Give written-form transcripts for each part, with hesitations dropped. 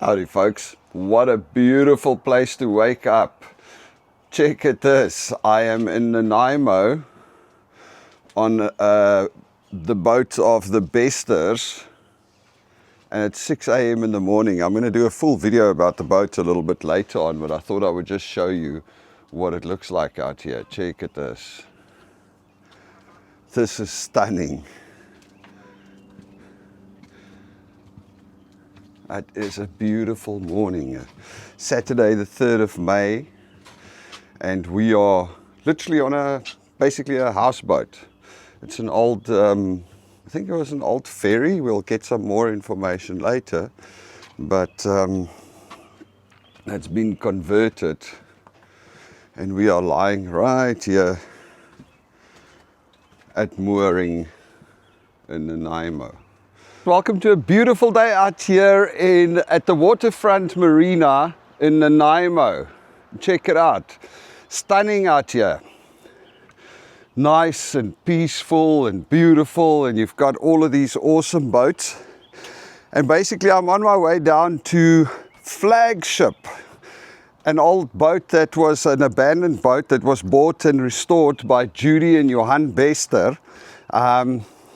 Howdy folks, what a beautiful place to wake up. Check at this, I am in Nanaimo on the boat of the Besters, and it's 6 a.m. in the morning. I'm going to do a full video about the boat a little bit later on, but I thought I would just show you what it looks like out here. Check at this. This is stunning. It is a beautiful morning. Saturday the 3rd of May, and we are literally on basically a houseboat. It's an old, I think it was an old ferry. We'll get some more information later, but it's been converted, and we are lying right here at mooring in Nanaimo. Welcome to a beautiful day out here at the Waterfront Marina in Nanaimo. Check it out. Stunning out here. Nice and peaceful and beautiful, and you've got all of these awesome boats. And basically I'm on my way down to Flagship, an old boat that was an abandoned boat that was bought and restored by Judy and Johan Bester.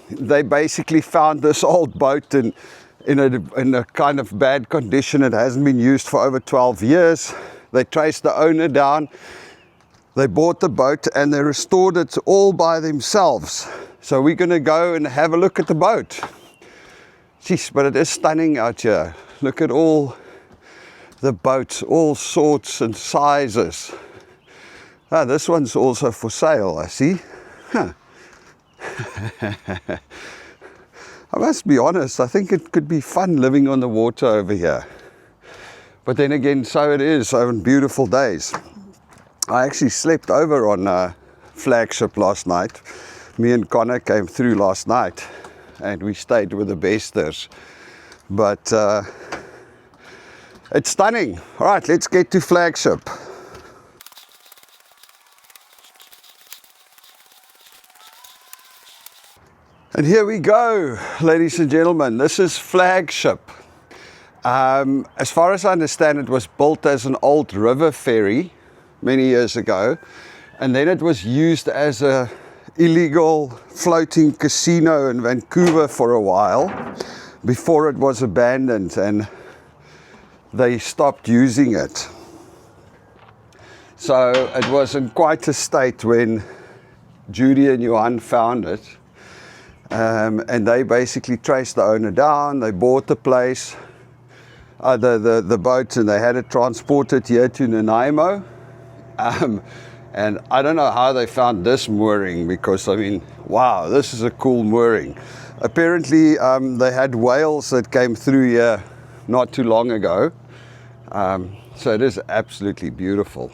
They basically found this old boat in a kind of bad condition. It hasn't been used for over 12 years. They traced the owner down. They bought the boat and they restored it all by themselves. So we're going to go and have a look at the boat. Jeez, but it is stunning out here. Look at all the boats, all sorts and sizes. Ah, this one's also for sale, I see. Huh. I must be honest, I think it could be fun living on the water over here. But then again, so it is on beautiful days. I actually slept over on Flagship last night. Me and Connor came through last night and we stayed with the Besters. But it's stunning. All right, let's get to Flagship. And here we go, ladies and gentlemen. This is Flagship. As far as I understand, it was built as an old river ferry many years ago, and then it was used as a illegal floating casino in Vancouver for a while before it was abandoned and they stopped using it. So it was in quite a state when Judy and Johan found it. And they basically traced the owner down. They bought the place, the boat, and they had it transported here to Nanaimo. And I don't know how they found this mooring, because I mean, wow, this is a cool mooring. Apparently they had whales that came through here not too long ago. So it is absolutely beautiful.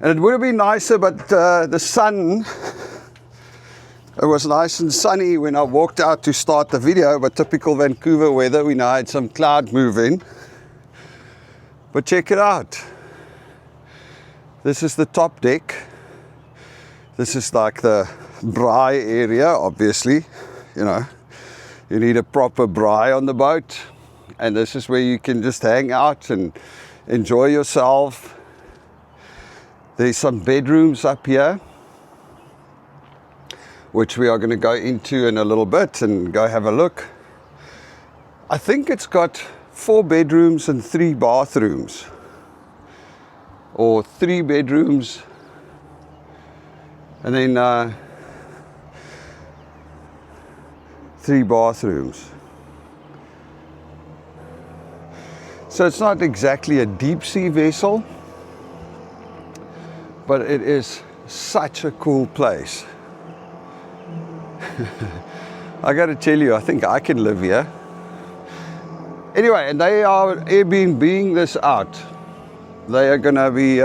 And it would have been nicer, but the sun, it was nice and sunny when I walked out to start the video, but typical Vancouver weather, we now had some cloud move in. But check it out. This is the top deck. This is like the braai area, obviously. You know, you need a proper braai on the boat. And this is where you can just hang out and enjoy yourself. There's some bedrooms up here, which we are going to go into in a little bit and go have a look. I think it's got 4 bedrooms and 3 bathrooms. Or 3 bedrooms and then 3 bathrooms. So it's not exactly a deep sea vessel, but it is such a cool place. I gotta tell you, I think I can live here. Anyway, and they are Airbnb-ing this out. They are gonna be,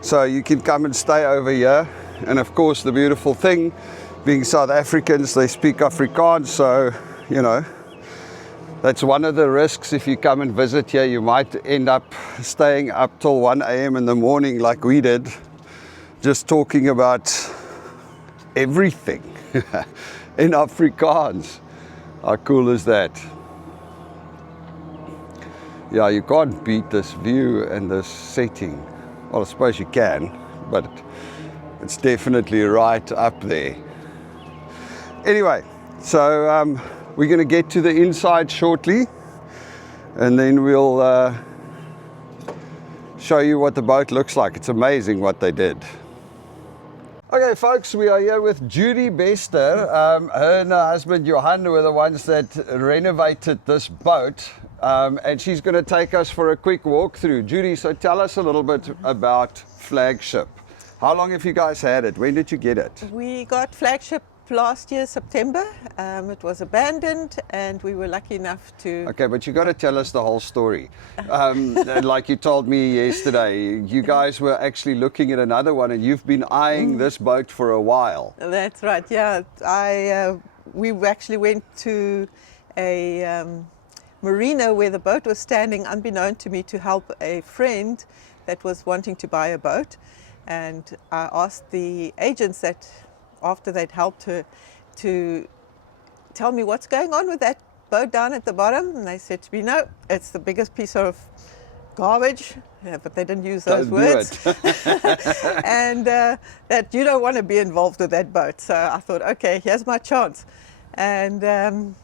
so you can come and stay over here. And of course, the beautiful thing, being South Africans, they speak Afrikaans, so, you know, that's one of the risks. If you come and visit here, you might end up staying up till 1 a.m. in the morning like we did, just talking about everything in Afrikaans. How cool is that? Yeah, you can't beat this view and this setting. Well, I suppose you can, but it's definitely right up there. Anyway, so we're going to get to the inside shortly, and then we'll show you what the boat looks like. It's amazing what they did. Okay, folks, we are here with Judy Bester. Her and her husband Johan were the ones that renovated this boat, and she's going to take us for a quick walkthrough. Judy, so tell us a little bit about Flagship. How long have you guys had it? When did you get it? We got Flagship last year, September. It was abandoned, and we were lucky enough to... Okay, but you got to tell us the whole story. Like you told me yesterday, you guys were actually looking at another one, and you've been eyeing this boat for a while. That's right, yeah. We actually went to a marina where the boat was standing, unbeknown to me, to help a friend that was wanting to buy a boat. And I asked the agents that, after they'd helped her, to tell me what's going on with that boat down at the bottom. And they said to me, no, it's the biggest piece of garbage. Yeah, but they didn't use those words. And that you don't want to be involved with that boat. So I thought, okay, here's my chance. And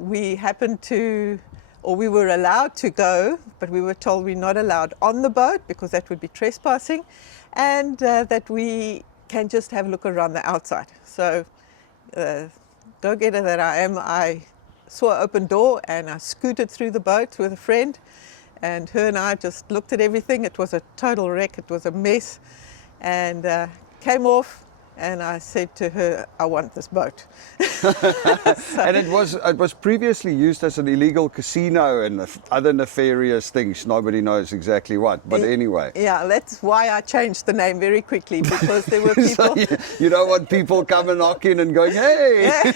we happened to, or we were allowed to go, but we were told we're not allowed on the boat because that would be trespassing, and that we can just have a look around the outside. So, go-getter that I am, I saw an open door and I scooted through the boat with a friend, and her and I just looked at everything. It was a total wreck, it was a mess, and came off, and I said to her, I want this boat. And it was previously used as an illegal casino and other nefarious things. Nobody knows exactly what, but anyway. Yeah, that's why I changed the name very quickly, because there were people... So you don't want people coming knocking and going, hey! Yeah,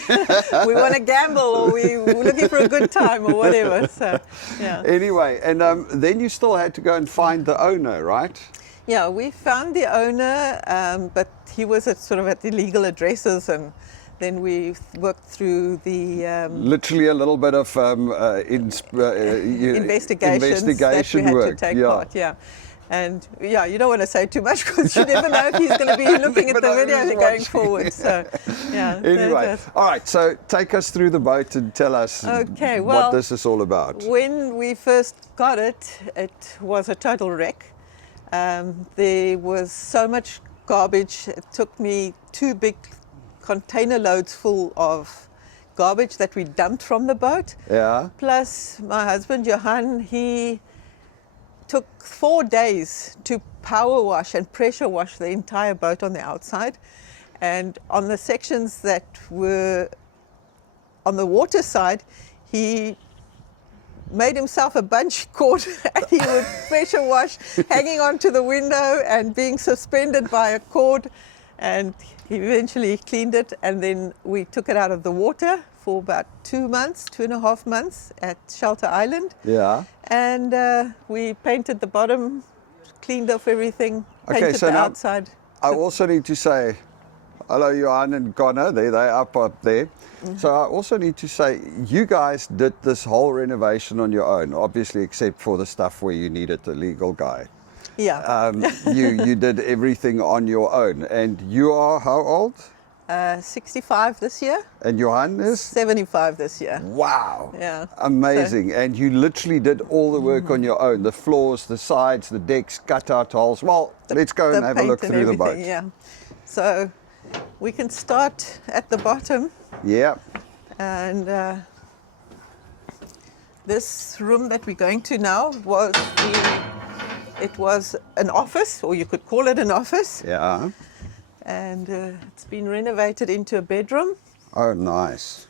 we want to gamble, or we're looking for a good time, or whatever. So, yeah. Anyway, and then you still had to go and find the owner, right? Yeah, we found the owner, but he was at illegal addresses, and then we worked through the... literally a little bit of investigation that we had work. To take part, yeah. And yeah, you don't want to say too much because you never know if he's going to be looking at the video going forward. So, yeah. Anyway, all right, so take us through the boat and tell us what this is all about. When we first got it, it was a total wreck. There was so much garbage. It took me 2 big container loads full of garbage that we dumped from the boat. Yeah. Plus my husband Johan, he took 4 days to power wash and pressure wash the entire boat on the outside. And on the sections that were on the water side, he made himself a bungee cord and he would pressure wash hanging onto the window and being suspended by a cord, and he eventually cleaned it, and then we took it out of the water for about 2.5 months at Shelter Island. Yeah. And we painted the bottom, cleaned off everything, painted the outside. I also need to say, hello Johan and Connor, they're up there. Mm-hmm. So I also need to say, you guys did this whole renovation on your own, obviously except for the stuff where you needed the legal guy. Yeah. You did everything on your own. And you are how old? 65 this year. And Johan is? 75 this year. Wow. Yeah. Amazing. So, and you literally did all the work on your own. The floors, the sides, the decks, cut out holes. Well, let's go and have a look through the boat. Yeah. So we can start at the bottom. Yeah. And this room that we're going to now was an office, or you could call it an office. Yeah. And it's been renovated into a bedroom. Oh, nice.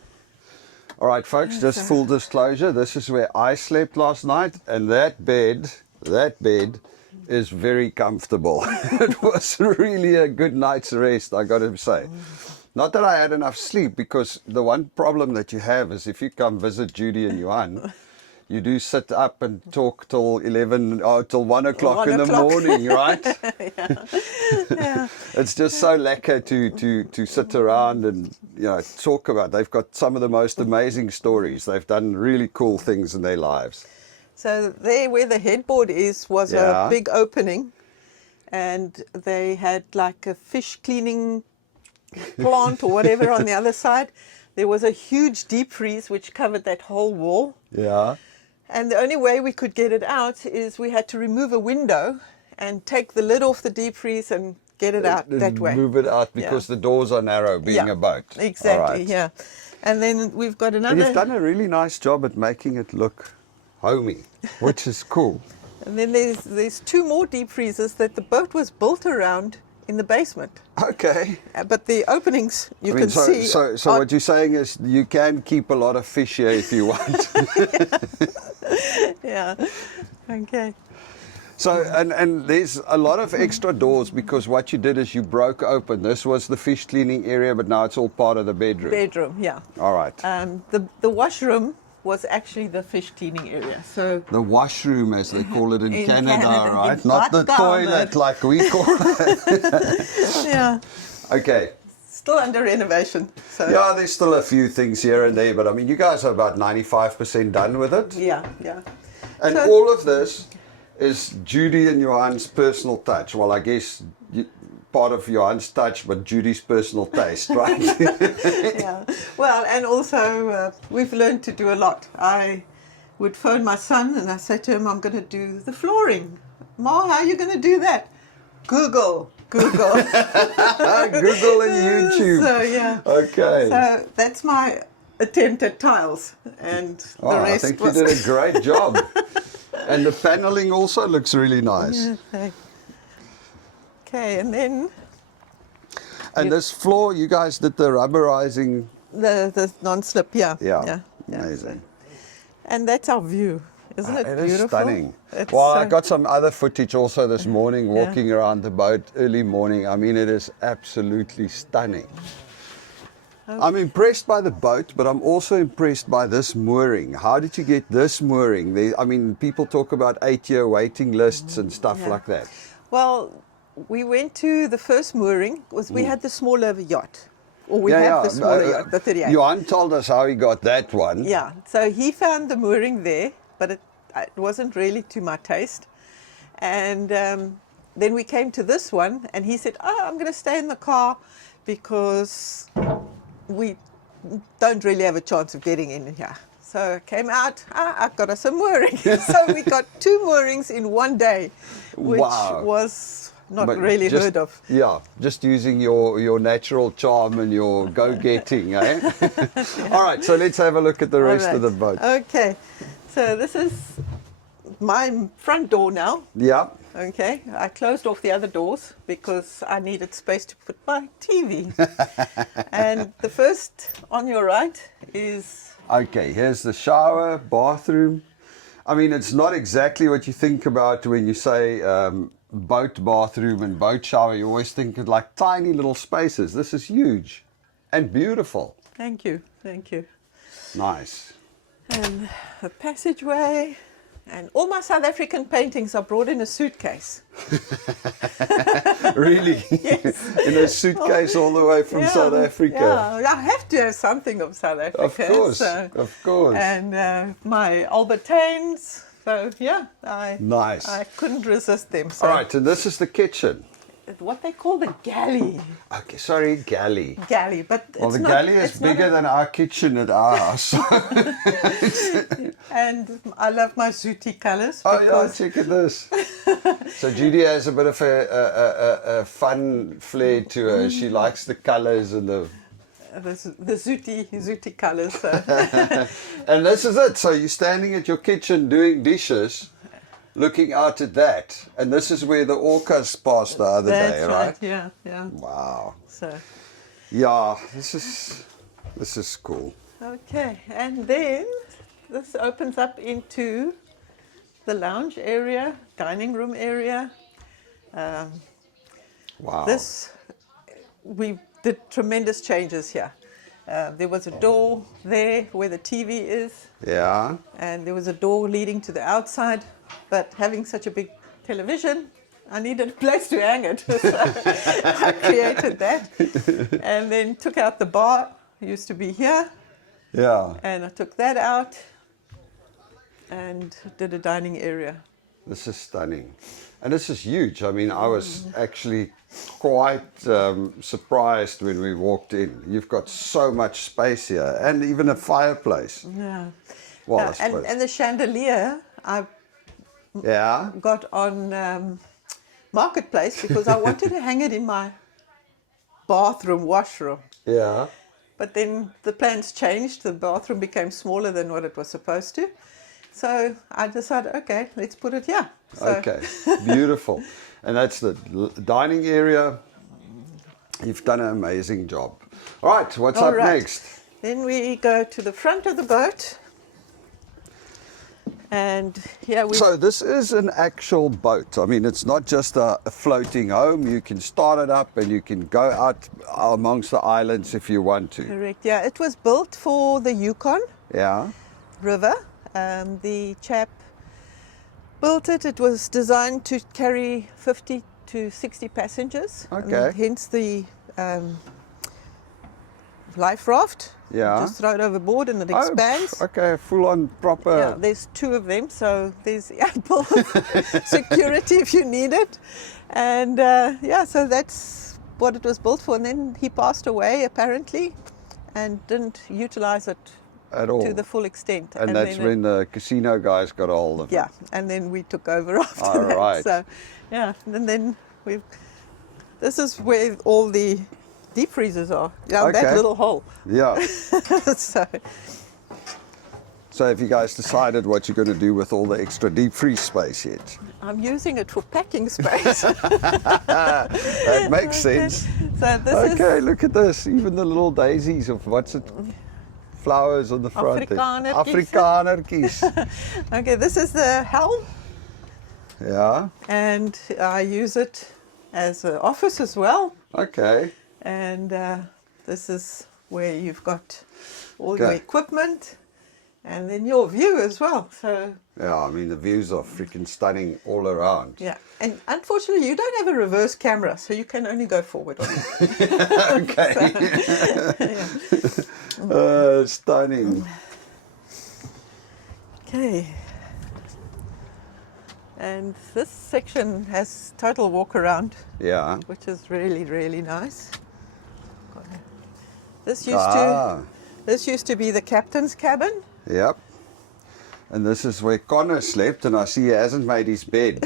All right, folks, just full disclosure, this is where I slept last night, and that bed is very comfortable. It was really a good night's rest, I got to say. Not that I had enough sleep, because the one problem that you have is if you come visit Judy and Johan, you do sit up and talk till 1 o'clock in the morning, right? Yeah. It's just so lekker to sit around and talk about. They've got some of the most amazing stories. They've done really cool things in their lives. So there where the headboard is was Yeah. a big opening, and they had like a fish cleaning plant or whatever on the other side. There was a huge deep freeze which covered that whole wall. Yeah. And the only way we could get it out is we had to remove a window and take the lid off the deep freeze and get it out that way. Move it out because the doors are narrow, being a boat. Exactly, All right. yeah. And then we've got And another... you've done a really nice job at making it look homey, which is cool. And then there's two more deep freezers that the boat was built around in the basement. Okay. But the openings you can see... So what you're saying is you can keep a lot of fish here if you want. Yeah, okay. So, and there's a lot of extra doors because what you did is you broke open. This was the fish cleaning area, but now it's all part of the bedroom. Bedroom, yeah. All right. The washroom was actually the fish cleaning area. So The washroom, as they call it in Canada, right? in Not the Vancouver. toilet like we call it. yeah, Okay. still under renovation. So Yeah, there's still a few things here and there, but I mean, you guys are about 95% done with it. yeah, yeah. And So- all of this is Judy and Johan's personal touch. Well, I guess part of Johan's touch, but Judy's personal taste, right? Yeah. Well, and also we've learned to do a lot. I would phone my son and I say to him, I'm going to do the flooring. Ma, how are you going to do that? Google. Google and YouTube. So, yeah. Okay. So that's my attempt at tiles. And the I rest think was... you did a great job. And the paneling also looks really nice. Okay, and then And this floor, you guys did the rubberizing. the non-slip, yeah. Yeah. Yeah. Amazing. And that's our view. Isn't it It beautiful? is stunning. It's Well, I so- got some other footage also this morning walking around the boat early morning. I mean, it is absolutely stunning. I'm impressed by the boat, but I'm also impressed by this mooring. How did you get this mooring? I mean, people talk about 8-year waiting lists and stuff like that. Well, we went to the first mooring, we had the smaller yacht. Or we have the smaller yacht, the 38. Johan told us how he got that one. Yeah, so he found the mooring there, but it wasn't really to my taste. And then we came to this one, and he said, I'm going to stay in the car because we don't really have a chance of getting in here. So I came out, I got us a mooring. So we got 2 moorings in one day, which was not really heard of. Yeah, just using your natural charm and your go-getting, eh? All right, so let's have a look at the rest of the boat. Okay, so this is my front door now. Yeah. Okay, I closed off the other doors because I needed space to put my TV. And the first on your right is... Okay, here's the shower, bathroom. I mean, it's not exactly what you think about when you say boat bathroom and boat shower. You always think of like tiny little spaces. This is huge and beautiful. Thank you, thank you. Nice. And a passageway. And all my South African paintings are brought in a suitcase. Really? Yes. In a suitcase all the way from South Africa? Yeah, I have to have something of South Africa. Of course, of course. And my Albertaines. So, yeah, Nice. I couldn't resist them. So. All right, and this is the kitchen. What they call the galley. Okay, sorry, galley. Galley, but Well, it's the not, galley is it's not bigger than our kitchen at our house. And I love my zooty colors. Oh yeah, check at this. So Judy has a bit of a fun flair to her. She likes the colors and the zooty colors. So. And this is it. So you're standing at your kitchen doing dishes, looking out at that, and this is where the orcas passed the other day, right? Yeah, yeah. Wow. So. Yeah, this is cool. Okay, and then this opens up into the lounge area, dining room area. Wow. We did tremendous changes here. There was a door there where the TV is, Yeah. and there was a door leading to the outside. But having such a big television, I needed a place to hang it. So I created that. And then took out the bar, it used to be here. Yeah. And I took that out. and did a dining area. This is stunning. And this is huge. I mean, I was actually quite surprised when we walked in. You've got so much space here and even a fireplace. Yeah. Well, I And, suppose. and the chandelier I Yeah. got on Marketplace because I wanted to hang it in my bathroom, washroom. Yeah. But then the plans changed. The bathroom became smaller than what it was supposed to. So I decided, okay, let's put it here. So, Okay. Beautiful. And that's the dining area. You've done an amazing job. All right. What's all up right. next? Then we go to the front of the boat. And here we... So this is an actual boat. I mean, it's not just a floating home. You can start it up and you can go out amongst the islands if you want to. Correct, yeah. It was built for the Yukon Yeah. River. The chap built it. It was designed to carry 50 to 60 passengers. Okay. And hence the life raft. Yeah. Just throw it overboard and it expands. Okay, full on proper. Yeah, there's 2 of them, so there's ample security if you need it. And yeah, so that's what it was built for. And then he passed away apparently and didn't utilize it At all. to the full extent. And that's then when the casino guys got hold of it. yeah, and then we took over after All that. right. So yeah, and then this is where all the deep freezers are. Yeah, Okay. that little hole. Yeah. So So have you guys decided what you're going to do with all the extra deep freeze space yet? I'm using it for packing space. That makes sense. So this Okay, is look at this. Even the little daisies of what's it? Flowers on the front. Afrikanertjies. Afrikanertjies. okay. This is the helm, Yeah. and I use it as an office as well. Okay. And this is where you've got all your Okay. equipment, and then your view as well. So Yeah, I mean the views are freaking stunning all around. yeah, and unfortunately you don't have a reverse camera, so you can only go forward on it. Okay. Stunning. Okay. And this section has total walk around, Yeah. which is really, really nice. This used to be the captain's cabin. Yep. And this is where Connor slept, and I see he hasn't made his bed.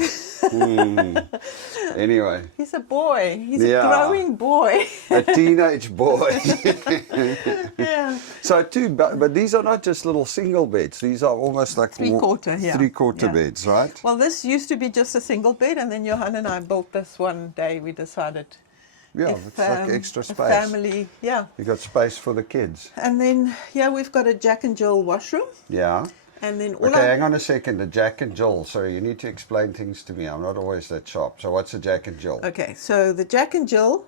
Anyway, He's a boy. He's Yeah. a growing boy. a teenage boy. Yeah. So but these are not just little single beds. These are almost like Three-quarter, yeah. three-quarter Yeah. beds, right? Well, this used to be just a single bed, and then Johan and I built this one day. We decided, Yeah, if, it's like extra a space. family, yeah. You got space for the kids. And then, yeah, we've got a Jack and Jill washroom, Yeah. and then all Okay, hang on a second. The Jack and Jill. Sorry, you need to explain things to me. I'm not always that sharp. So what's a Jack and Jill? Okay, so the Jack and Jill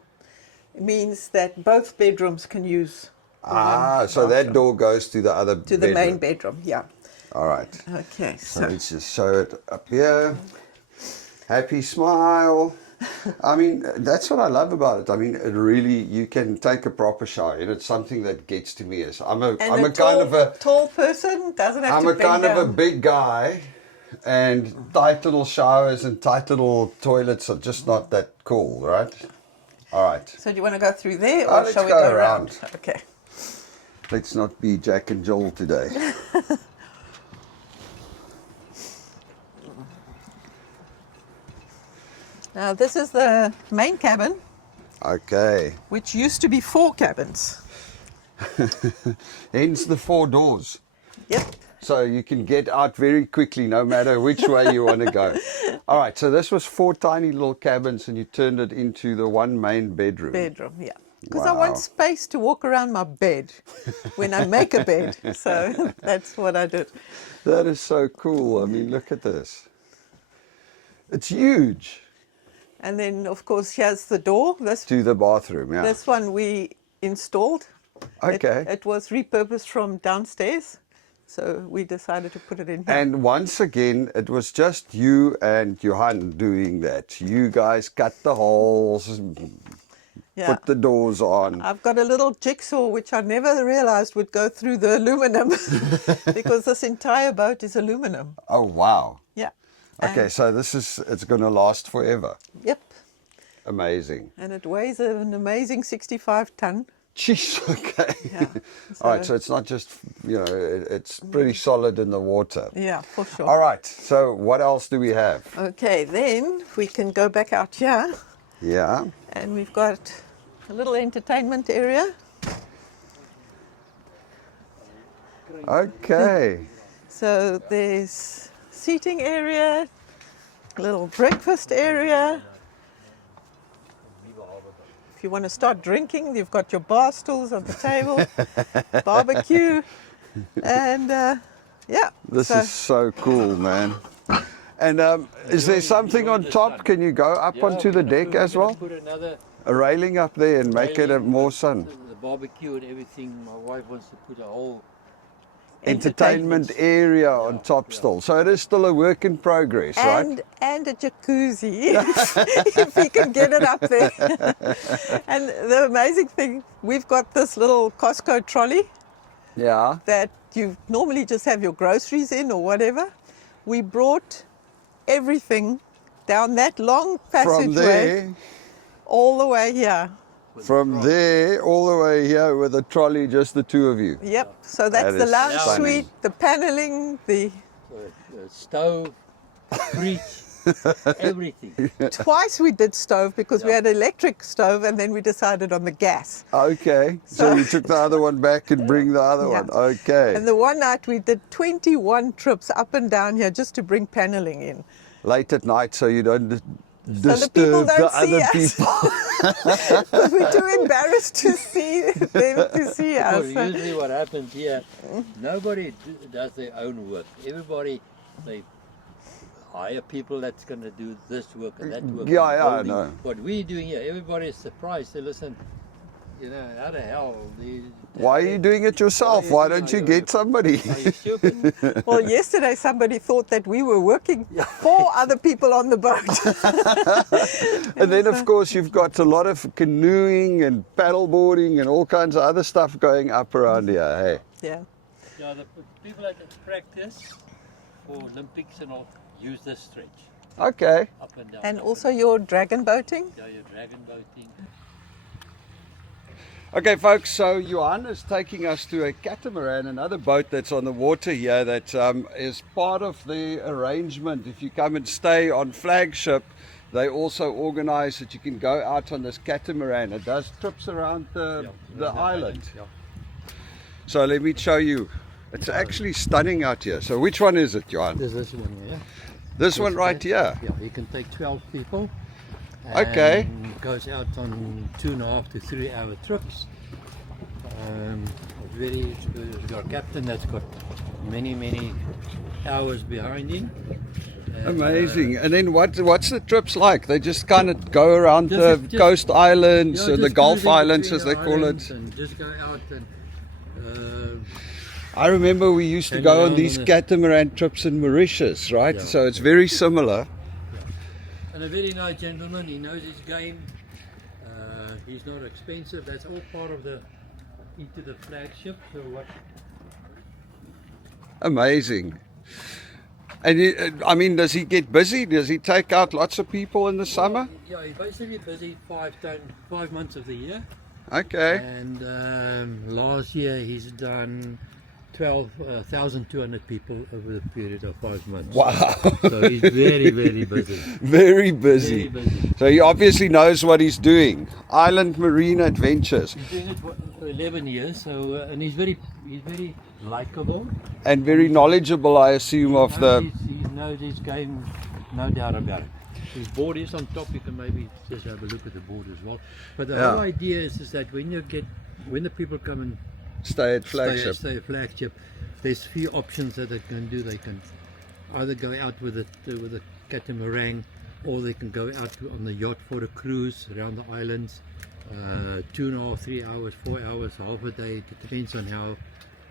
means that both bedrooms can use the one So that bathroom. door goes to the other To the main bedroom, yeah. All right. Okay, So so let's just show it up here. Happy smile. I mean, that's what I love about it. I mean, it really, you can take a proper shower, and it's something that gets to me. As I'm a tall person doesn't have I'm to a bend kind of a down. big guy, and tight little showers and tight little toilets are just not that cool, right? All right. So do you want to go through there, or Let's shall we go go around. around? Okay. Let's not be Jack and Joel today. Now this is the main cabin, Okay. which used to be 4 cabins. Hence the 4 doors. Yep. So you can get out very quickly no matter which way you want to go. All right, so this was 4 tiny little cabins, and you turned it into the one main bedroom. Bedroom, yeah. Because I Wow. want space to walk around my bed when I make a bed. So that's what I did. That is so cool. I mean, look at this. It's huge. And then, of course, here's the door. To the bathroom, yeah. This one we installed. Okay. It was repurposed from downstairs. So we decided to put it in here. And once again, it was just you and Johan doing that. You guys cut the holes. Yeah. put the doors on. I've got a little jigsaw which I never realized would go through the aluminum because this entire boat is aluminum. Oh, wow. Yeah. Okay, And, so it's going to last forever. yep. Amazing. And it weighs an amazing 65 ton. Jeez, okay. Yeah. All right, so it's not just, it's pretty solid in the water. Yeah, for sure. All right, so what else do we have? Okay, then we can go back out here Yeah. and we've got a little entertainment area. Okay. So there's seating area, a little breakfast area. If you want to start drinking, you've got your bar stools on the table, barbecue, and yeah. This is so cool, man. And is there something on top? Can you go up onto the deck as well? Put another A railing up there and make it a more sun. the barbecue and everything. My wife wants to put a whole Entertainment area on top still. So it is still a work in progress, right? And a jacuzzi, if we can get it up there. And the amazing thing, we've got this little Costco trolley Yeah. that you normally just have your groceries in or whatever. We brought everything down that long From passageway there, all the way here. from there all the way here with a trolley, just the two of you. Yep, so that's That the is lounge stunning. suite, the paneling, the stove, fridge, everything. twice we did stove because we had an electric stove and then we decided on the gas. Okay, so So- you took the other one back and bring the other Yeah. one. Okay. And the one night we did 21 trips up and down here just to bring paneling in. Late at night so you don't the people disturb don't the see other us. people. Because we're too embarrassed to see them to see Well, us. usually what happens here, nobody does their own work. Everybody, they hire people that's going to do this work and that work. Yeah, and yeah, I building. know. What we're doing here, everybody is surprised. They listen, how the hell? Why are you doing it yourself? Why don't you get somebody? Are you stupid? Well, yesterday somebody thought that we were working for other people on the boat. And then, of course, you've got a lot of canoeing and paddleboarding and all kinds of other stuff going up around here. Hey, Yeah. Yeah, the people that practice for Olympics and all use this stretch okay. up and down. And also your dragon boating. Yeah, your dragon boating. Okay, folks, so Johan is taking us to a catamaran, another boat that's on the water here that is part of the arrangement. If you come and stay on Flagship, they also organize that you can go out on this catamaran. It does trips around the island. Yeah. So let me show you. It's actually stunning out here. So which one is it, Johan? There's this one here. This one right here. Yeah, you can take 12 people. Okay. And goes out on 2.5 to 3 hour trips. It's got a captain that's got many hours behind him. Amazing. And then what's the trips like? They just kind of go around the Just- coast islands, Yeah, or the just Gulf cruising Islands between as the they call islands it. and just go out and I remember we used to Hang go on around these on the- catamaran trips in Mauritius, right? Yeah. So it's very similar. and a very nice gentleman. He knows his game. He's not expensive. That's all part of the into the Flagship. So what? Amazing. And I mean, does he get busy? Does he take out lots of people in the summer? Yeah, he's basically busy 5 months of the year. Okay. And last year he's done 12,200 people over the period of 5 months. Wow. So he's very busy. Very busy. Very busy. So he obviously knows what he's doing. Island Marine Adventures. He's doing it for 11 years. So and he's very likable. And very knowledgeable, I assume, of the... He knows his game, no doubt about it. His board is on top. You can maybe just have a look at the board as well. But the Yeah. whole idea is that when the people come and Stay at Flagship. stay at Flagship, there's few options that they can do. They can either go out with a catamaran, or they can go out on the yacht for a cruise around the islands. 2.5, 3 hours, 4 hours, half a day. It depends on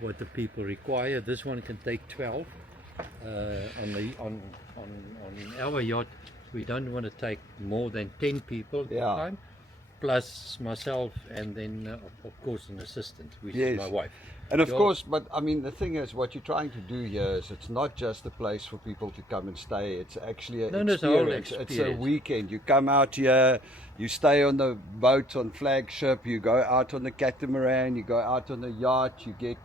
what the people require. This one can take 12. On our yacht, we don't want to take more than 10 people at a Yeah. time. plus myself, and then of course an assistant, which Yes. is my wife. And of Yeah. course, but I mean, the thing is, what you're trying to do here is it's not just a place for people to come and stay. It's actually an No, it's a whole experience. It's a experience. weekend. You come out here, you stay on the boat on flagship, you go out on the catamaran, you go out on the yacht, you get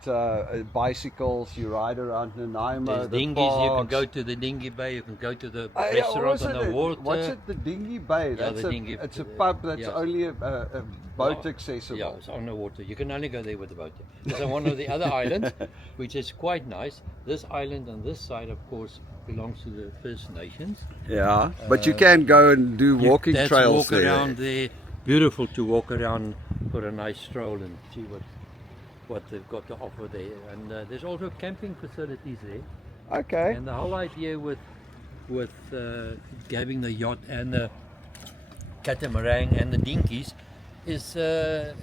bicycles, you ride around Nanaimo. There's the dinghies, you can parks. go to the dinghy bay, you can go to the Yeah, what restaurant was on it? the water. What's it? The dinghy bay. That's the a, dinghy- it's a pub that's yeah. only a boat accessible. Yeah, it's on the water. You can only go there with the boat. It's on one of the other islands, which is quite nice. This island on this side, of course, belongs to the First Nations. Yeah, but you can go and do walking That's trails walk there. around there. Beautiful to walk around for a nice stroll and see what they've got to offer there. And there's also camping facilities there. Okay. And the whole idea with having the yacht and the catamaran and the dinghies is the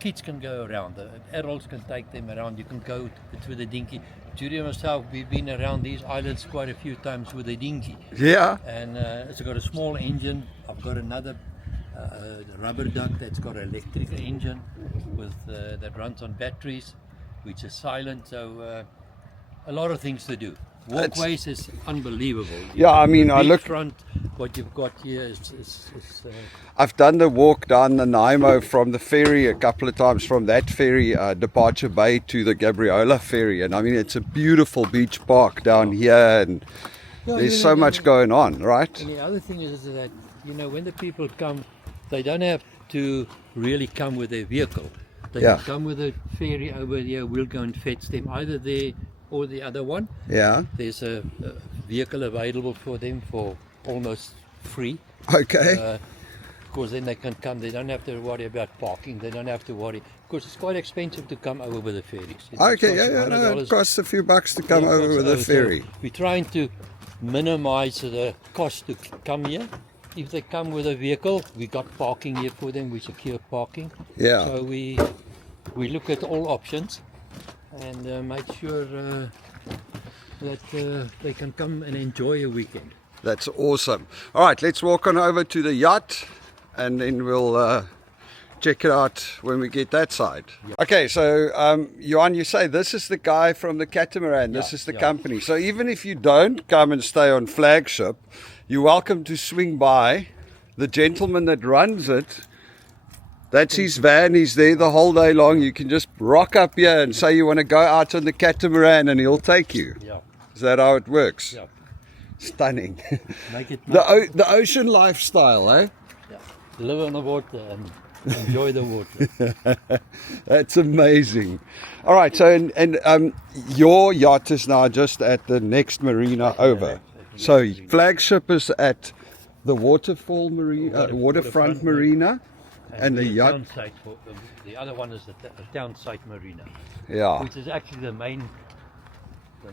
kids can go around, the adults can take them around. You can go with the dinghy. Judy and myself, we've been around these islands quite a few times with the dinghy, Yeah. and it's got a small engine. I've got another rubber duck that's got an electric engine with that runs on batteries, which is silent. So a lot of things to do. Walkways is unbelievable. Yeah, I mean, I look. Front, what you've got here is I've done the walk down the Nanaimo from the ferry a couple of times, from that ferry, Departure Bay, to the Gabriola ferry, and I mean, it's a beautiful beach park down here, and there's so much going on, right? And the other thing is that, you know, when the people come, they don't have to really come with their vehicle. They Yeah. can come with a ferry over here. We'll go and fetch them either there or the other one. Yeah. There's a vehicle available for them for almost free. Okay. Of course, then they can come. They don't have to worry about parking. They don't have to worry. Of course, it's quite expensive to come over with the ferries. It Okay. costs Yeah. No, $100. it costs a few bucks to come Yeah, over costs with a over. So ferry. we're trying to minimize the cost to come here. If they come with a vehicle, we got parking here for them. We secure parking. Yeah. So we look at all options and make sure that they can come and enjoy a weekend. That's awesome. All right, let's walk on over to the yacht, and then we'll check it out when we get that side. Okay, so Johan, you say this is the guy from the Catamaran. This Yeah, is the yeah. company. So even if you don't come and stay on flagship, you're welcome to swing by. The gentleman that runs it, that's his van. He's there the whole day long. You can just rock up here and say you want to go out on the Catamaran, and he'll take you. Yeah, Is that how it works? yeah. Stunning. Make it The ocean lifestyle, eh? yeah. Live on the water and enjoy the water. That's amazing. All right, so and your yacht is now just at the next marina over. So flagship is at the Waterfront Marina, and the yacht. town site for, the other one is the town site marina, Yeah, which is actually the main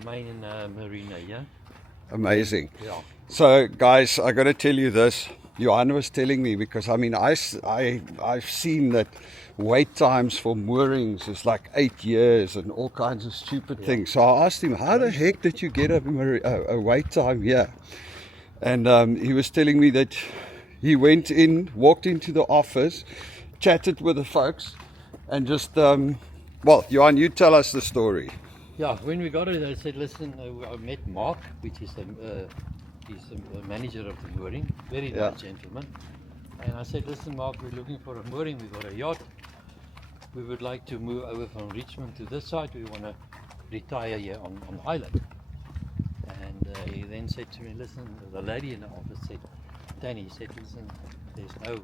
marina. Yeah. amazing. Yeah. So guys, I got to tell you this. Johan was telling me, because I mean I've seen that wait times for moorings is like 8 years and all kinds of stupid things. So I asked him, how the heck did you get a wait time here? And he was telling me that he walked into the office, chatted with the folks, and just well, Johan, you tell us the story. Yeah, when we got it, I said, listen, I met Mark, which is he's the manager of the mooring, very Yeah. nice gentleman. And I said, listen, Mark, we're looking for a mooring. We've got a yacht. We would like to move over from Richmond to this side. We want to retire here on the island. And he then said to me, listen, the lady in the office said, Danny, he said, listen, there's no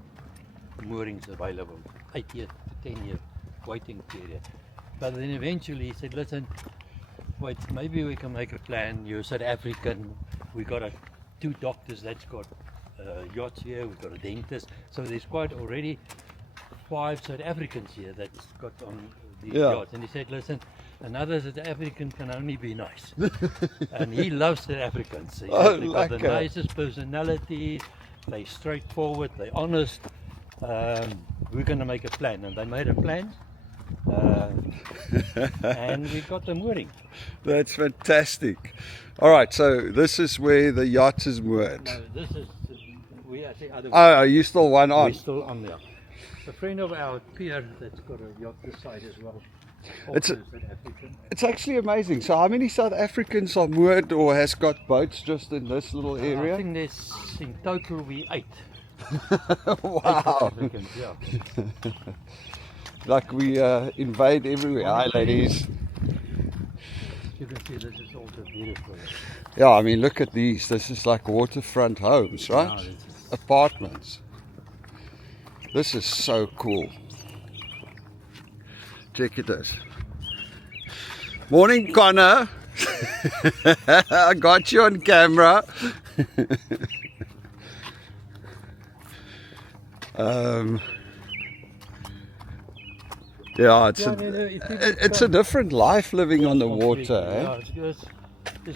moorings available. 8 year to 10 year waiting period. But then eventually he said, listen, wait, maybe we can make a plan. You're South African. We got two doctors that's got yachts here. We've got a dentist. So there's quite already 5 South Africans here that's got on these Yeah. yachts. And he said, listen, another South African can only be nice. And he loves South Africans. He said they've got the lekker. nicest personalities. They're straightforward. They're honest. We're going to make a plan. And they made a plan. And we got the mooring. That's fantastic. All right, so this is where the yacht is moored. No, this is we at the other Oh, are you still one We're on? still on there. A friend of our peer that's got a yacht this side as well. It's Also South African. It's actually amazing. So how many South Africans are moored or has got boats just in this little I area? think there's in total we 8. Wow. 8 South Africans, yeah. Like we invade everywhere. Hi ladies. You can see this is also beautiful. Yeah, I mean look at these. This is like waterfront homes, right? Wow, this is- Apartments. This is so cool. Check it out. Morning, Connor. I got you on camera. Yeah, it's Yeah, a, I mean, if people it's a come- different life living on the Completely, water. Eh? yeah,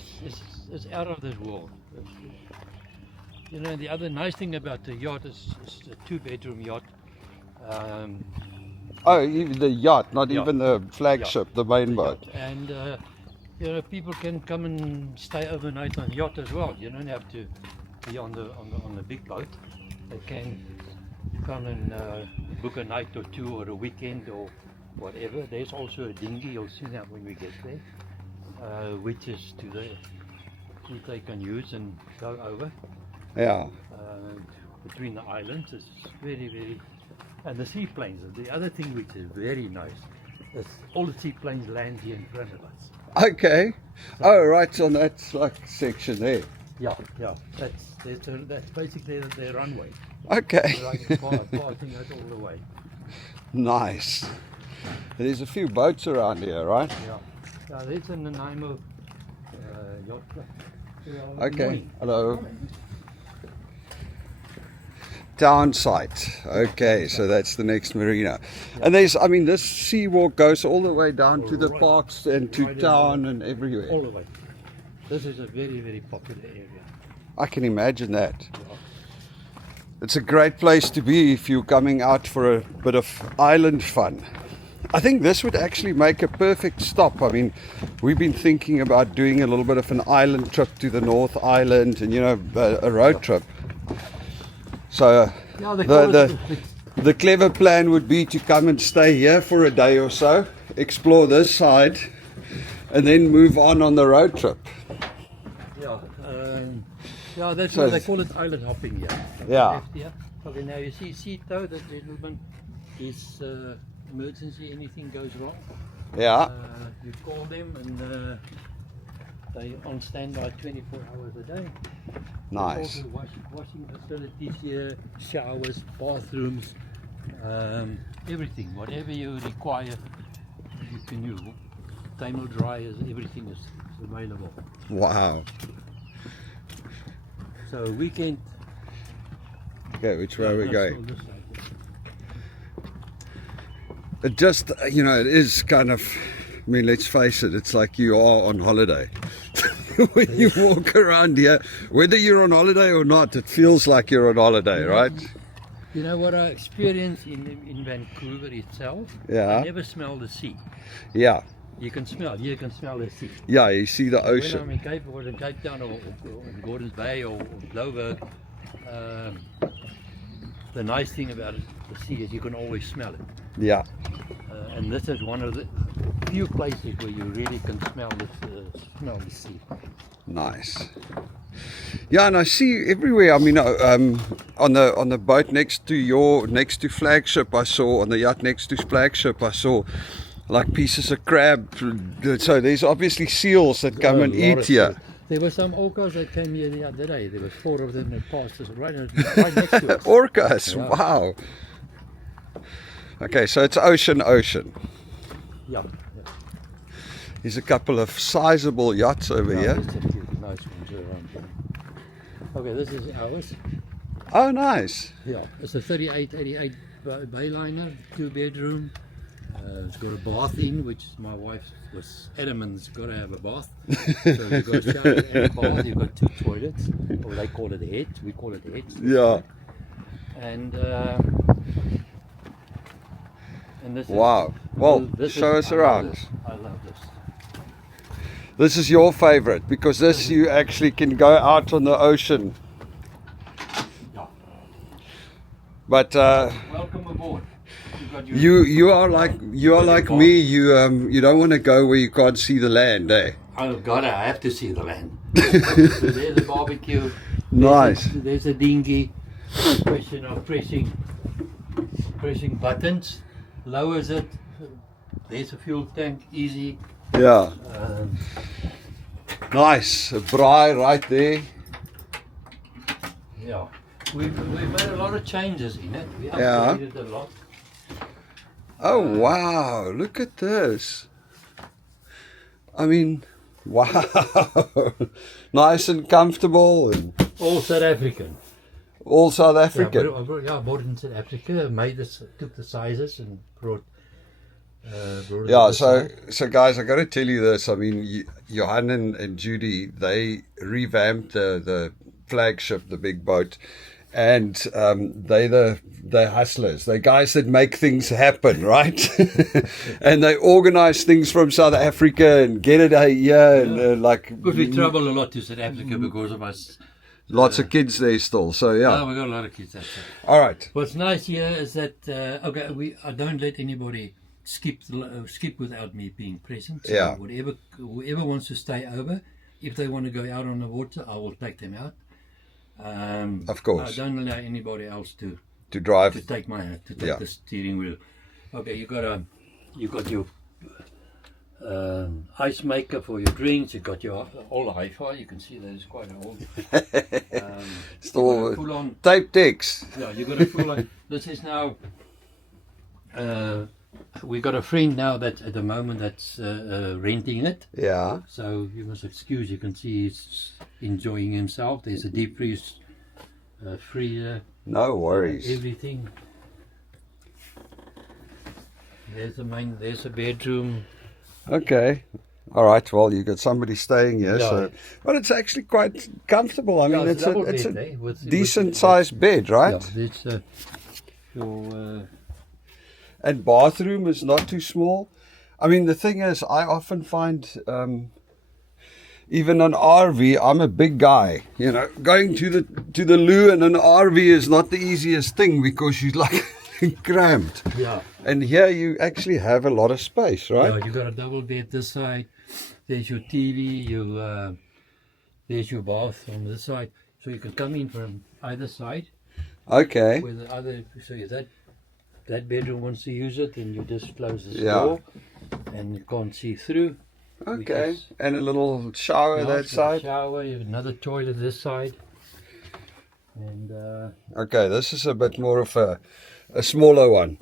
it's out of this world. You know, the other nice thing about the yacht is it's a 2-bedroom yacht. Oh, even the yacht, not Yacht. even the flagship, the main boat. Yacht. And you know, people can come and stay overnight on the yacht as well. You don't have to be on the big boat. They can come and book a night or two or a weekend or whatever. There's also a dinghy. You'll see that when we get there, which is which they can use and go over Yeah. between the islands. It's very, very. And the seaplanes. The other thing which is very nice is all the seaplanes land here in front of us. Okay. Oh, right on that like section there. Yeah, yeah. That's basically their runway. Okay. Like parking that all the way. Nice. There's a few boats around here, right? Yeah. Yeah, there's a Nanaimo yacht club. Yeah, Okay. morning. Hello. Town site. Okay, so that's the next marina. And there's, I mean, this seawalk goes all the way down to the Right. parks and to Right town as and everywhere. All the way. This is a very, very popular area. I can imagine that. Yeah. It's a great place to be if you're coming out for a bit of island fun. I think this would actually make a perfect stop. I mean, we've been thinking about doing a little bit of an island trip to the North Island and, you know, a road trip. So Yeah, they call the clever plan would be to come and stay here for a day or so, explore this side, and then move on the road trip. Yeah, yeah, that's So why they call it island hopping here. Yeah. Left here. Okay, now you see Sito, that gentleman, is emergency, anything goes wrong. Yeah, You call them and they on standby 24 hours a day. nice. Also washing facilities here, showers, bathrooms, everything, whatever you require, you can use. Thermal dryers, everything is available. Wow. So weekend. Okay, which way are we no, going? still this side. It just, you know, it is kind of, I mean, let's face it, it's like you are on holiday. When you walk around here, whether you're on holiday or not, it feels like you're on holiday, right? You know what I experienced in Vancouver itself? Yeah. I never smell the sea. Yeah, You can smell the sea. yeah, you see the When I'm ocean. in Cape Town or in Gordons Bay or Bloberg, the nice thing about the sea is you can always smell it. Yeah, And this is one of the few places where you really can smell the sea. nice. Yeah, and I see everywhere. I mean, on the boat next to flagship, I saw on the yacht next to flagship, I saw like pieces of crab. So there's obviously seals that come and A lot eat of here. sea. There were some orcas that came here the other day. There were 4 of them that passed us right next to us. Orcas, Yeah. wow. Okay, so it's ocean. Yeah. There's a couple of sizable yachts over Yeah, here. there's a few nice ones around here. Okay, this is ours. Oh, nice. Yeah, it's a 3888 Bayliner, 2-bedroom. It's got a bath in, which my wife was adamant it's got to have a bath. So you've got a shower and a bath. You've got 2 toilets, or they call it heads. We call it heads. Yeah. And this Wow. is, Well, this show is, us I love around. this. I love this. This is your favorite because this you actually can go out on the ocean. Yeah. But Welcome aboard. you are like me. You don't want to go where you can't see the land, eh? Oh God, I have to see the land. So there's a barbecue. Nice. There's a dinghy. Question of pressing buttons. Lowers it. There's a fuel tank. Easy. Yeah. Um, Nice. A braai right there. yeah. We've made a lot of changes in it. We Yeah. upgraded a lot. Oh wow! Look at this. I mean, wow. Nice and comfortable and All South African. all South African. Yeah, bought in South Africa. Made this, took the sizes and brought it Yeah, this so side. guys, I got to tell you this. I mean, Johan and Judy, they revamped the flagship, the big boat, and they're hustlers. They're guys that make things happen, right? And they organize things from South Africa and get it out here, and But we travel a lot to South Africa because of us. lots of kids there still. So yeah. Oh, we got a lot of kids there. All right. What's nice here is that I don't let anybody skip without me being present. So Yeah. whoever wants to stay over, if they want to go out on the water, I will take them out. Of course. I don't allow anybody else to To take Yeah. the steering wheel. Okay, you got your ice maker for your drinks. You got your all the hi-fi. You can see that it's quite old. Still Full on. tape decks. Yeah, you got a full on. This is now. We got a friend now that at the moment that's renting it. Yeah. So you must excuse. You can see he's enjoying himself. There's a deep freeze, freezer, No worries. everything. There's a bedroom. Okay. All right. Well, you got somebody staying here, Yeah. so but it's actually quite comfortable. I mean, Yeah, it's double a bed, eh, with decent sized bed, right? Yeah, it's your And bathroom is not too small. I mean, the thing is, I often find, even an RV, I'm a big guy. You know, going to the loo in an RV is not the easiest thing because you're like cramped. yeah. And here you actually have a lot of space, right? Yeah, you got a double bed this side. There's your TV. There's your bath on this side, so you can come in from either side. Okay. With the other, so if that bedroom wants to use it, then you just close this Yeah. door, and you can't see through. Okay. And a little shower Yeah, that so the side. shower. You have another toilet this side, and Okay, this is a bit more of a smaller one,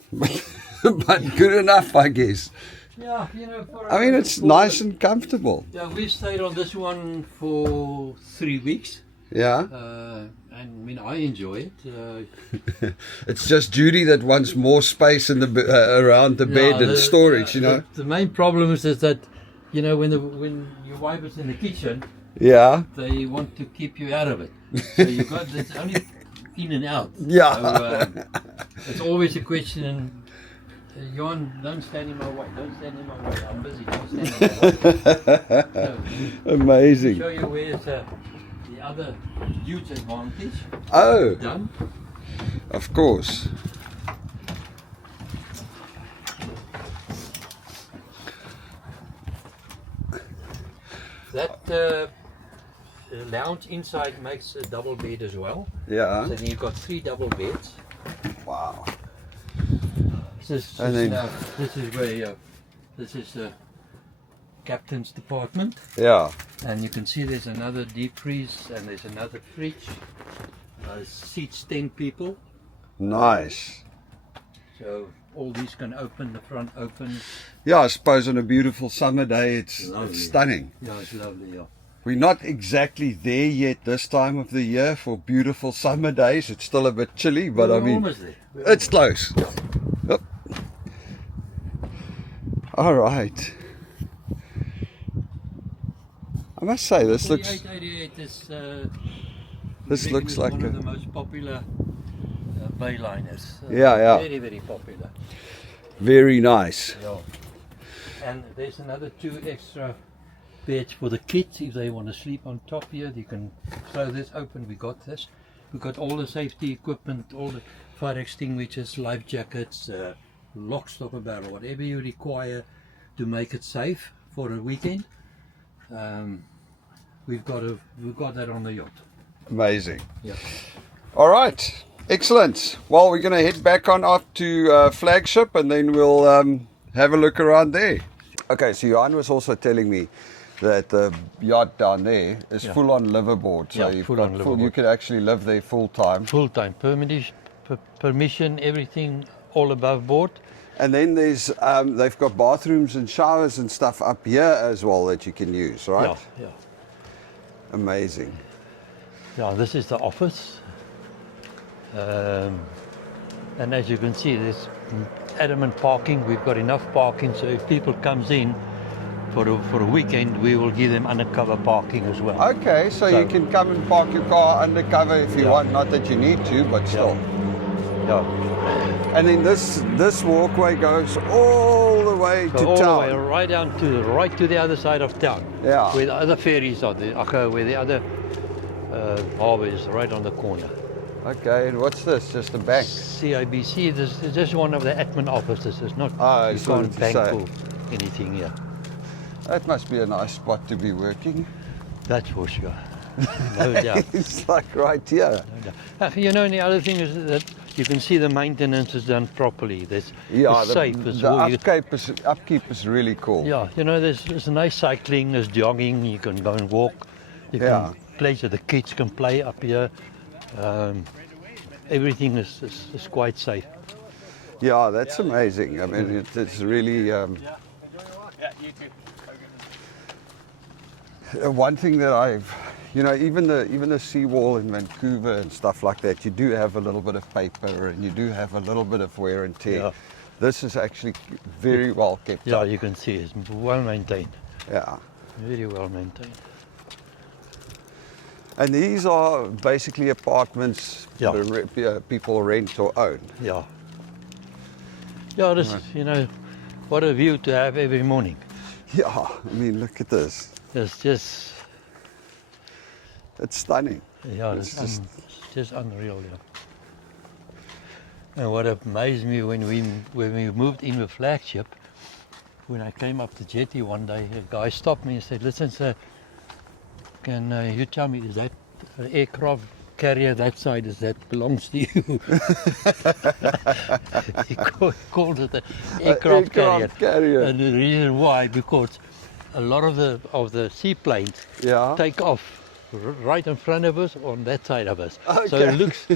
but good enough, I guess. yeah, I mean, it's nice and comfortable. Yeah, we stayed on this one for 3 weeks. Yeah. And I mean, I enjoy it. It's just Judy that wants more space in the around the bed and storage, you know. The main problem is that, when your wife is in the kitchen, Yeah. they want to keep you out of it. So it's only in and out. Yeah. So, it's always a question. And Johan, don't stand in my way. Don't stand in my way. I'm busy. Don't stand in my way. So, Amazing. show you where's the other huge advantage. Oh, Done. of course. That lounge inside makes a double bed as well. Yeah. So then you've got 3 double beds. Wow. This And is then- where this is the captain's department, Yeah. and you can see there's another deep freeze and there's another fridge. Seats 10 people, Nice. so all these can open. The front opens. Yeah, I suppose on a beautiful summer day, it's Lovely. stunning. Yeah, it's lovely. Yeah. We're not exactly there yet this time of the year for beautiful summer days. It's still a bit chilly, but I We're mean, almost there. it's close. Yep. All right. I must say, this looks 88 is. This looks like one a- of the most popular bayliners. Yeah, yeah. Very, very popular. very nice. Yeah. And there's another 2 extra beds for the kids if they want to sleep on top here. You can throw this open. We got this. We've got all the safety equipment, all the fire extinguishers, life jackets, lock, stock and barrel, whatever you require to make it safe for a weekend. We've got that on the yacht. Amazing. Yeah. All right, excellent. Well, we're going to head back on up to Flagship, and then we'll have a look around there. Okay, so Johan was also telling me that the yacht down there is full on liveaboard. So Yeah, you've full got on full, you liveaboard. could actually live there full time. Full-time permission, everything all above board. And then there's they've got bathrooms and showers and stuff up here as well that you can use, right? Yeah. Amazing. Yeah, this is the office. And as you can see, there's adamant parking. We've got enough parking, so if people comes in for a weekend, we will give them undercover parking as well. Okay, so you can come and park your car undercover if you want. Not that you need to, but still. Yeah. And then this walkway goes all the way to all town. the way right to the other side of town. Yeah. Where the other ferries are, where the other harbour is, right on the corner. Okay, and what's this? Just a bank? CIBC, this is just one of the admin offices. It's not, I you just wanted can't to bank say. or anything here. That must be a nice spot to be working. That's for sure. No doubt. It's like right here. No doubt. You know, and the other thing is that you can see the maintenance is done properly. It's safe as the well. upkeep is really cool. Yeah, you know, there's nice cycling, there's jogging, you can go and walk. You can play, so the kids can play up here. Everything is quite safe. Yeah, that's amazing. I mean, it's really... one thing that I've, you know, even the seawall in Vancouver and stuff like that, you do have a little bit of paper and you do have a little bit of wear and tear. Yeah. This is actually very well kept Yeah, up. you can see it's well maintained. Yeah. Very well maintained. And these are basically apartments that people rent or own. Yeah. Yeah, this, you know, what a view to have every morning. Yeah, I mean, look at this. It's just, It's stunning. yeah, It's it's just unreal, yeah. And what amazed me when we moved in the Flagship, when I came up the jetty one day, a guy stopped me and said, "Listen, sir, can you tell me, is that aircraft carrier that side, is that belongs to you?" He called it an aircraft carrier. And the reason why, because a lot of the seaplanes take off right in front of us on that side of us. Okay. So it looks,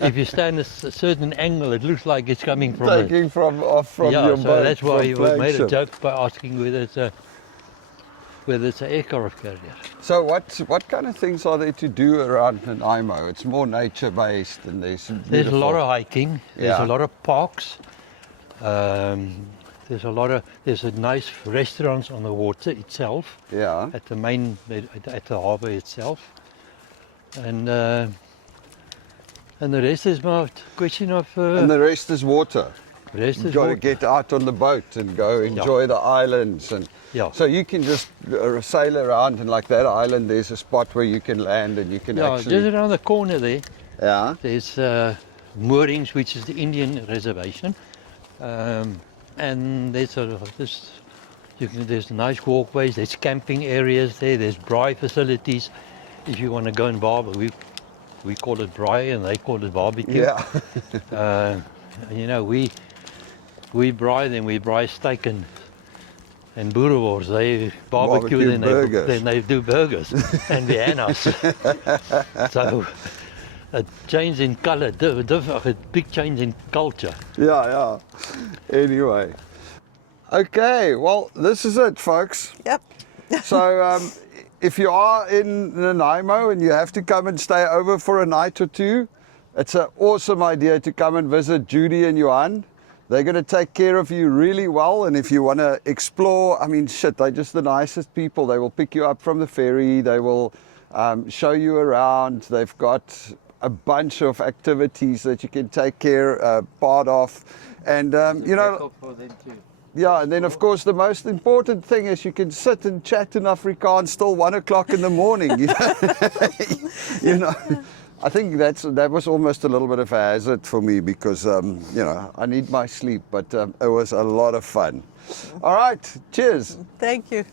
if you stand a certain angle, it looks like it's coming from us. Taking from your so boat. that's why he from made a Flagship. joke by asking whether it's an aircraft carrier. So what kind of things are there to do around Nanaimo? It's more nature based and there's some There's a lot beautiful- of hiking. There's Yeah. a lot of parks. There's a nice restaurants on the water itself, Yeah. at the harbour itself, and the rest is more a question of. And the rest is water. Rest You've is got to water. get out on the boat and go enjoy the islands. And Yeah. so you can just sail around, and like that island, there's a spot where you can land and you can Yeah, actually... just around the corner there, Yeah. there's moorings, which is the Indian reservation, and there's nice walkways. There's camping areas there. There's braai facilities. If you want to go and barbecue, we call it braai and they call it barbecue. Yeah. You know, we braai them. We braai steak and boerewors. They barbecue, Barbecue then burgers. they do burgers and bananas. So a change in colour, a big change in culture. Yeah. Anyway. Okay, well, this is it, folks. Yep. So if you are in Nanaimo and you have to come and stay over for a night or two, it's an awesome idea to come and visit Judy and Johan. They're going to take care of you really well, and if you want to explore, I mean, shit, they're just the nicest people. They will pick you up from the ferry. They will show you around. They've got a bunch of activities that you can take part of. And, you know... Yeah, and then of course the most important thing is you can sit and chat in Afrikaans till 1 o'clock in the morning. You know, I think that was almost a little bit of a hazard for me because, you know, I need my sleep, but it was a lot of fun. All right, cheers. Thank you.